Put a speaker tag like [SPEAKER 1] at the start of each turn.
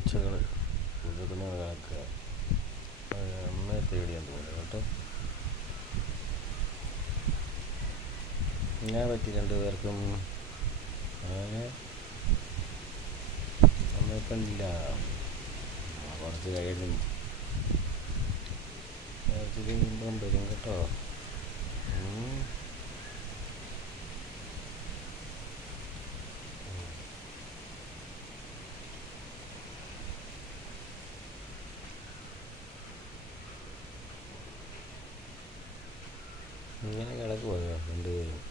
[SPEAKER 1] ഒച്ചകൾ കുതിർന്ന് കിടക്കുക അമ്മയെ തേടിയാൽ തോന്നുന്നു കേട്ടോ ഞാൻ പറ്റി രണ്ടു പേർക്കും? അമ്മയെ കണ്ടില്ല കുറച്ച് കഴിഞ്ഞു കുറച്ച് കഴിയുമ്പം വരും കേട്ടോ. 嗯，那个那个，对。